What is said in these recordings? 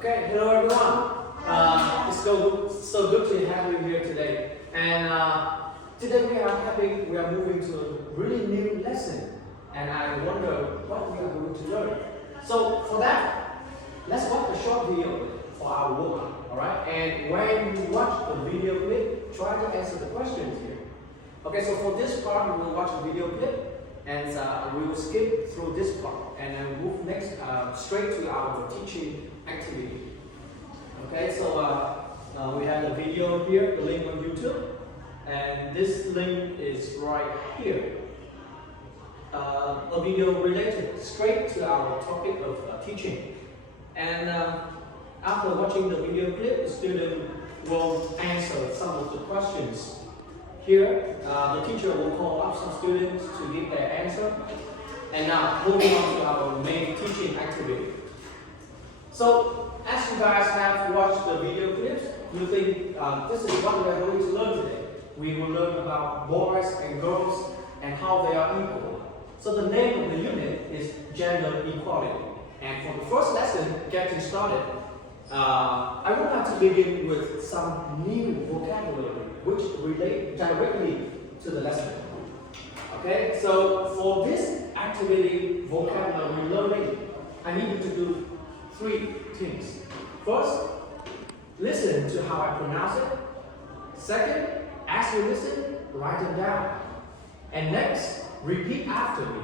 Okay, hello everyone. It's so good to have you here today. And today we are moving to a really new lesson. And I wonder what we are going to learn. So for that, let's watch a short video for our work. Alright? And when you watch the video clip, try to answer the questions here. Okay, so for this part, we will watch the video clip. And we will skip through this part and then move next straight to our teaching activity. Okay, so we have the video here, the link on YouTube, and this link is right here. A video related straight to our topic of teaching. And after watching the video clip, the student will answer some of the questions. Here, the teacher will call up some students to give their answer. And now, moving on to our main teaching activity. So, as you guys have watched the video clips, you think this is what we are going to learn today. We will learn about boys and girls and how they are equal. So the name of the unit is Gender Equality. And for the first lesson, getting started, I would like to begin with some new vocabulary which relate directly to the lesson. Okay, so for this activity vocabulary learning, I need you to do three things. First, listen to how I pronounce it. Second, as you listen, write them down. And next, repeat after me.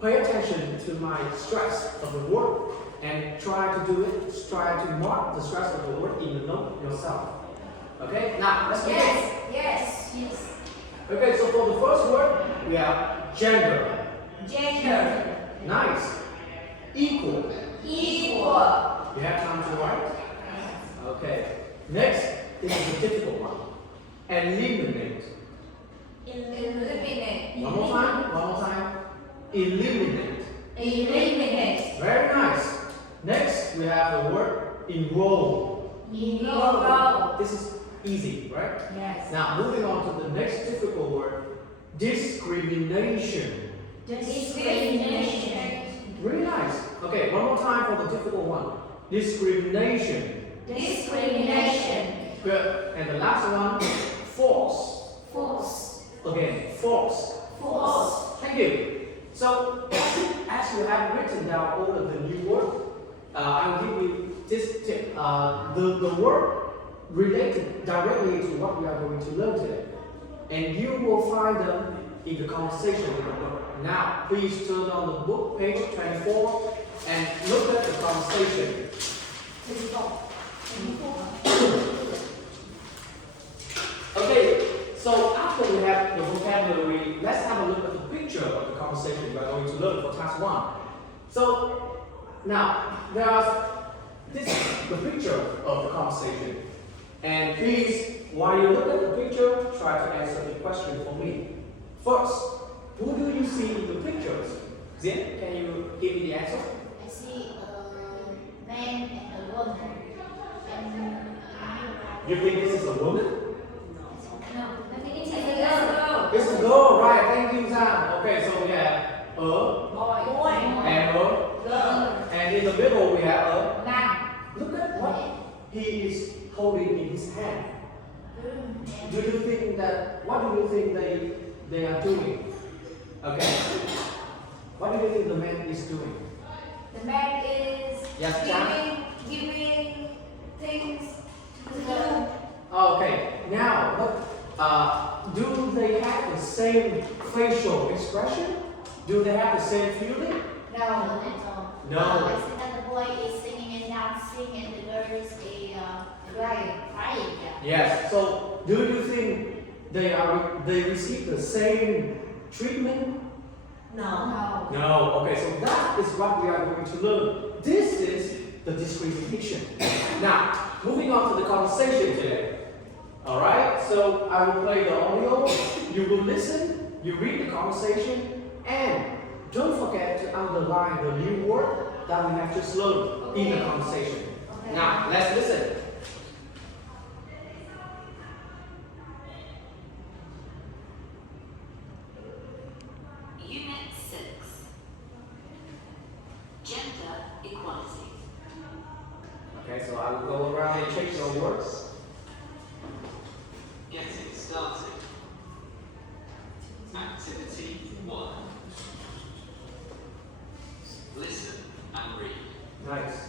Pay attention to my stress of the word and try to do it, try to mark the stress of the word in the note yourself. Okay, now let's begin. Yes. Okay, so for the first word, we have gender. Gender. Nice. Equal. Equal. You have time to write? Okay. Next, this is a difficult one. Eliminate. Eliminate. One more time. Eliminate. Eliminate. Very nice. Next, we have the word enroll. Enroll. This is easy, right? Yes. Now, moving on to the next difficult word, discrimination. Discrimination. Really nice. Okay, one more time for the difficult one. Discrimination. Discrimination. Good. And the last one, force. Force. Again, force. Force. Thank you. So, as you have written down all of the new words, I'll give you this tip. The word related directly to what we are going to learn today. And you will find them in the conversation in the book. Now, please turn on the book, page 24, and look at the conversation. Okay, so after we have the vocabulary, let's have a look at the picture of the conversation we are going to learn for task 1. So, now, this is the picture of the conversation. And please, while you look at the picture, try to answer the question for me. First, who do you see in the pictures? Zien, can you give me the answer? I see a man and a woman. You think this is a woman? No, I think it's a girl. It's a girl, right? Thank you, Zan. Okay, so we have a Boy. and a, Girl. and in the middle we have a. Man. Look at what he is holding in his hand. What do you think they are doing? Okay. What do you think the man is doing? The man is Yes, giving things to the girl. Okay. Now, do they have the same facial expression? Do they have the same feeling? No. No. I see that the boy is singing and dancing and the girl is crying. Yes. So, do you think they receive the same treatment? No. No. Okay. So that is what we are going to learn. This is the discrimination. Now, moving on to the conversation today. All right. So I will play the audio. You will listen. You read the conversation, and don't forget to underline the new word that we have just learned in the conversation. Okay. Now, let's listen. Unit 6. Gender Equality. Okay, so I will go around and check your words. Getting started. Activity 1. Listen and read. Nice.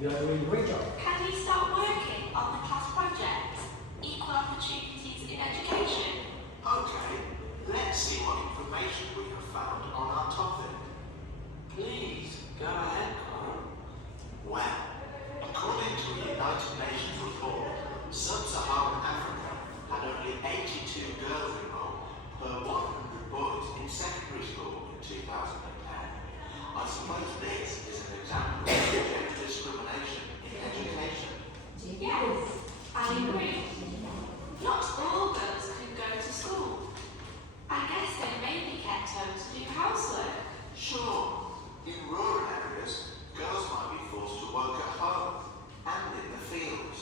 You are doing a great job. Can we start working on the class project? Equal opportunities in education. Okay, let's see what information we have found on our topic. Please, go ahead, Connor. Well, according to a United Nations report, Sub-Saharan Africa had only 82 girls enrolled per 100 boys in secondary school in 2010. I suppose this is an example of gender discrimination in education. Yes, I agree. Not all girls can go to school. I guess they may be kept home to do housework. Sure, in rural areas, girls might be forced to work at home and in the fields.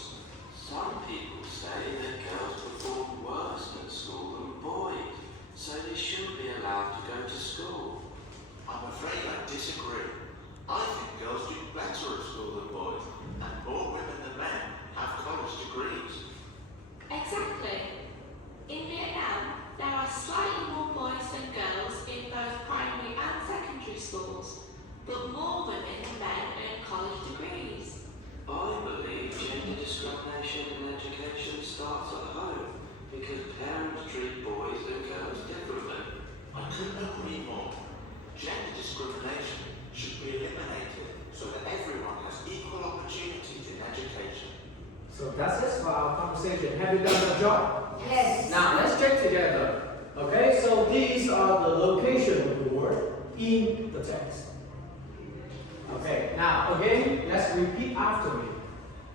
Some people say that girls perform worse at school than boys, so they should be allowed to go to school. I'm afraid I disagree. I think girls do better at school than boys, and more women than men have college degrees. Exactly. In Vietnam, there are slightly more boys than girls in both primary and secondary schools, but more women than men earn college degrees. I believe gender discrimination in education starts at home because parents treat boys and girls differently. I couldn't agree more. Gender discrimination should be eliminated so that everyone has equal opportunities in education. So that's it for our conversation. Have you done the job? Yes. Now let's check together. Okay, so these are the location of the word in the text. Okay, now again, let's repeat after me.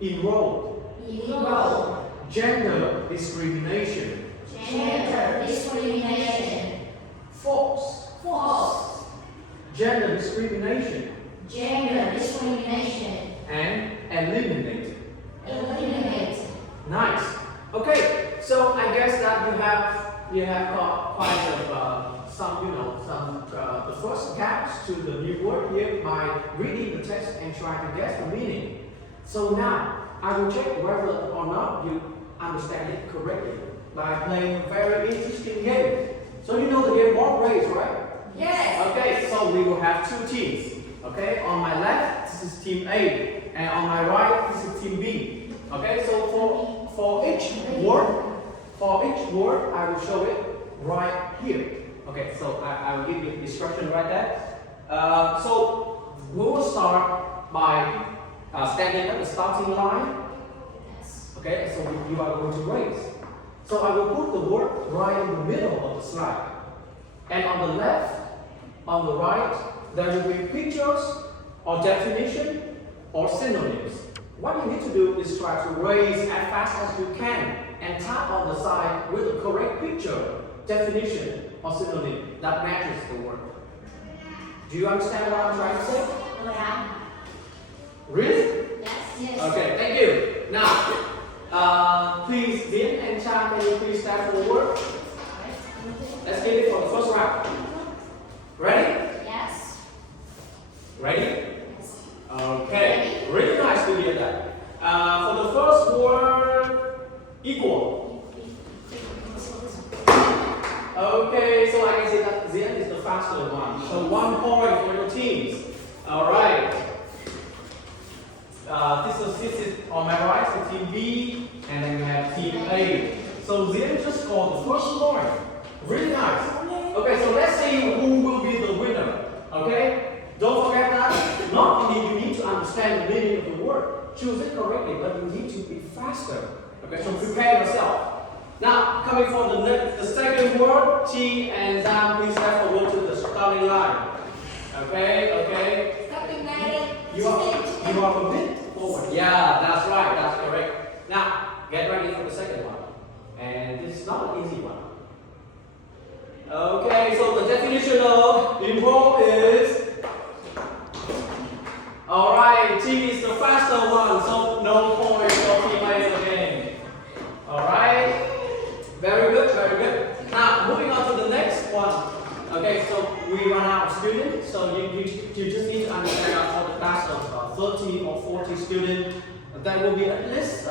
Enroll. Enroll. Gender discrimination. Gender discrimination. False. False. Gender discrimination. Gender discrimination. And eliminate. Eliminate. Nice. Okay, so I guess that you have got quite of some the first gaps to the new word here by reading the text and trying to guess the meaning. So now I will check whether or not you understand it correctly by playing a very interesting game. So you know the game Ball Race, right? Yes. Okay, so we will have two teams. Okay, on my left this is team A, and on my right this is team B. Okay, so for each word I will show it right here. Okay, so I will give you instruction right there. So we will start by standing at the starting line. Okay, so you are going to raise. So I will put the word right in the middle of the slide. And on the left, on the right, there will be pictures or definition or synonyms. What you need to do is try to raise as fast as you can and tap on the side with the correct picture, definition, or synonym that matches the word. Do you understand what I'm trying to say? Yeah. Really? Yes. Okay, thank you. Now, please, Vin and Chan, can you please stand forward? Let's get it for the first round. Ready? Yes. Ready? Okay. Really nice to hear that. For the first word, equal. Okay, so I can see that Zian is the faster one. So 1 point for your teams. All right. This is on my right, so team B, and then we have team A. So Zian just scored the first point. Really nice. Okay, so let's see who will be the winner. Okay? Don't forget that not only you need to understand the meaning of the word, choose it correctly, but you need to be faster. Okay, so prepare yourself. Now, coming for the second word, T and Zhang, please step forward to the starting line. Okay? Starting line. You are a bit forward. Yeah, that's right, that's correct. Now, get ready for the second one. And this is not an easy one. Okay, so the definition of enroll is. Alright, T is the faster one, so no points for team A again. Alright, very good, very good. Now, moving on to the next one. Okay, so we run out of students, so you just need to understand that for the class of 30 or 40 students, there will be at least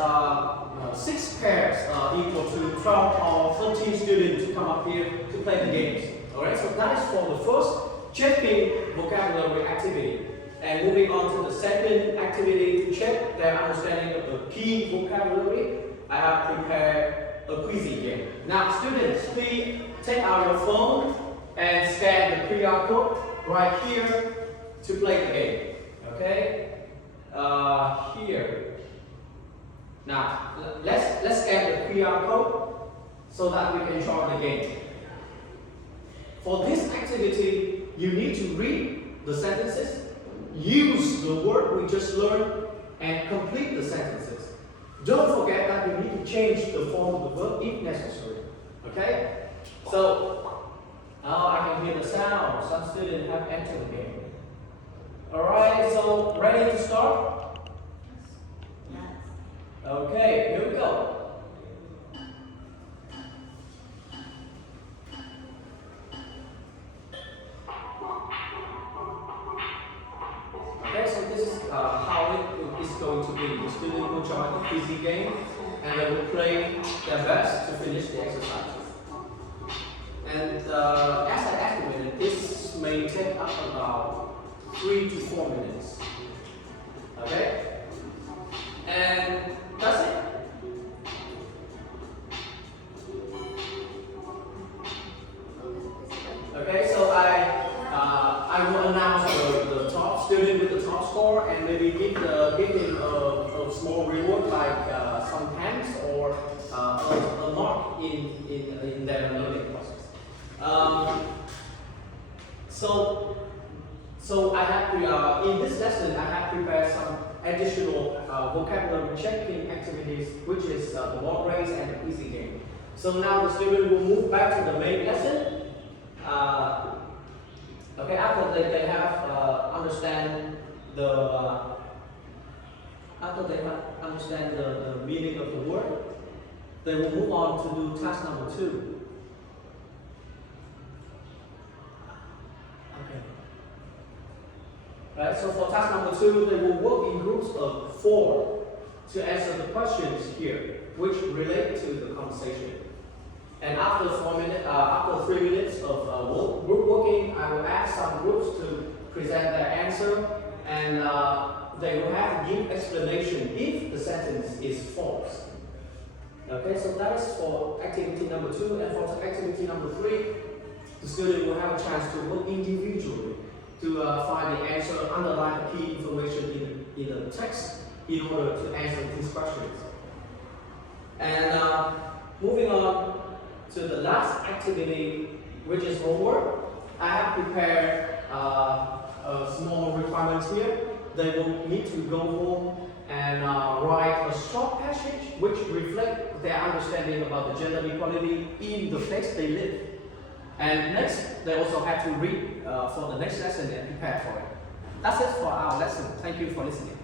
6 pairs equal to 12 or 13 students to come up here to play the games. Alright, so that is for the first checking vocabulary activity. And moving on to the second activity to check their understanding of the key vocabulary, I have prepared a quizy game. Now students, please take out your phone and scan the QR code right here to play the game. Okay? Here. Now let's scan the QR code so that we can join the game. For this activity, you need to read the sentences, use the word we just learned, and complete the sentences. Don't forget that you need to change the form of the verb if necessary. Okay? So, now I can hear the sound. Some students have entered the game. Alright, so ready to start? Okay, here we go. Okay, so this is how it is going to be. The student will join the quizy game and they will play their best to finish the exercise. And as I estimated, this may take up about 3 to 4 minutes. Okay? And that's it. Okay, so I will announce the top student with the top score and maybe give him a small reward like some pens or a mark in their learning process. So I have in this lesson I have prepared some additional vocabulary checking activities, which is the word race and the quizy game. So now the student will move back to the main lesson. Okay, after they have understand the meaning of the word, they will move on to do task number 2. Okay. Right. So for task number 2, they will work in groups of 4 to answer the questions here, which relate to the conversation. And after 3 minutes of group working, I will ask some groups to present their answer, and they will have to give explanation if the sentence is false. Okay, so that is for activity number 2, and for activity number 3, the student will have a chance to work individually to find the answer, underline the key information in the text in order to answer these questions. And moving on to the last activity, which is homework, I have prepared a small requirement here. They will need to go home and write a short passage which reflects their understanding about the gender equality in the place they live. And next, they also have to read for the next lesson and prepare for it. That's it for our lesson. Thank you for listening.